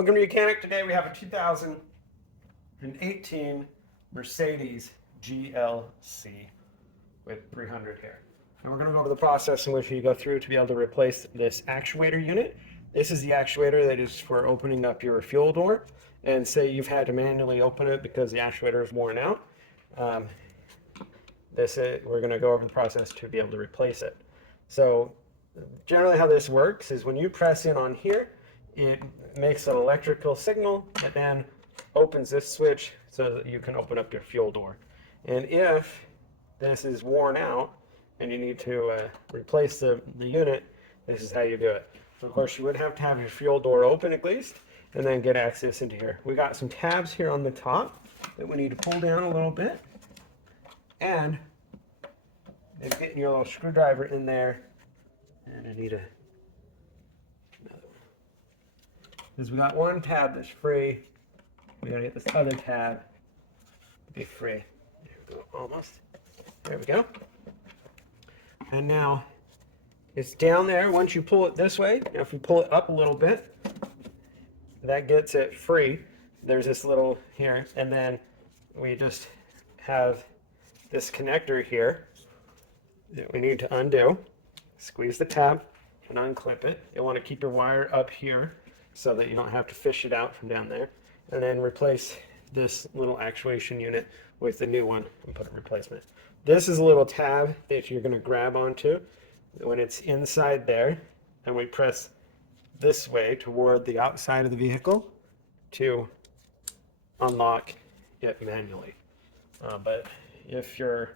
Welcome to YOUCANIC. Today we have a 2018 Mercedes GLC with 300 here. And we're going to go over the process in which you go through to be able to replace this actuator unit. This is the actuator that is for opening up your fuel door. And say you've had to manually open it because the actuator is worn out. We're going to go over the process to be able to replace it. So generally how this works is when you press in on here, it makes an electrical signal and then opens this switch so that you can open up your fuel door. And if this is worn out and you need to replace the unit, this is how you do it. So of course you would have to have your fuel door open at least and then get access into here. We got some tabs here on the top that we need to pull down a little bit, and it's getting your little screwdriver in there, and I need another one. Because we got one tab that's free, we gotta get this other tab to be free. There we go, almost. There we go. And now it's down there. Once you pull it this way, if you pull it up a little bit, that gets it free. There's this little here, and then we just have this connector here that we need to undo. Squeeze the tab and unclip it. You want to keep your wire up here so that you don't have to fish it out from down there. And then replace this little actuation unit with the new one and put a replacement. This is a little tab that you're going to grab onto when it's inside there, and we press this way toward the outside of the vehicle to unlock it manually. But if your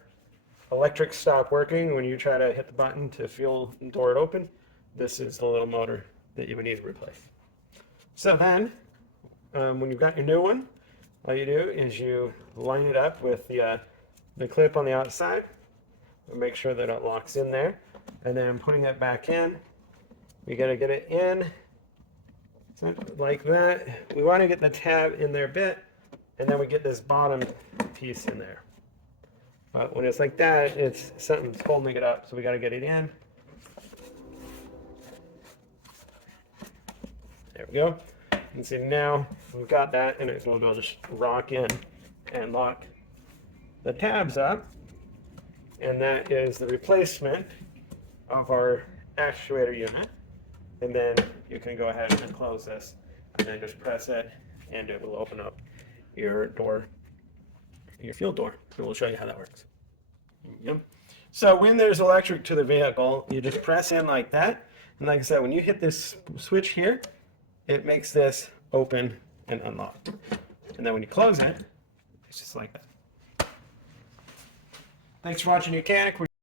electrics stop working when you try to hit the button to fuel door it open, this is the little motor that you would need to replace. So then, when you've got your new one, all you do is you line it up with the clip on the outside and make sure that it locks in there. And then putting it back in, we got to get it in like that. We want to get the tab in there a bit, and then we get this bottom piece in there. But when it's like that, it's something's holding it up, so we got to get it in. There we go. You can see now we've got that, and it's going to just rock in and lock the tabs up. And that is the replacement of our actuator unit. And then you can go ahead and close this, and then just press it, and it will open up your door, your fuel door. And we'll show you how that works. Yep. So when there's electric to the vehicle, you just press in like that. And like I said, when you hit this switch here, it makes this open and unlock. And then when you close it, it's just like that. Thanks for watching YOUCANIC.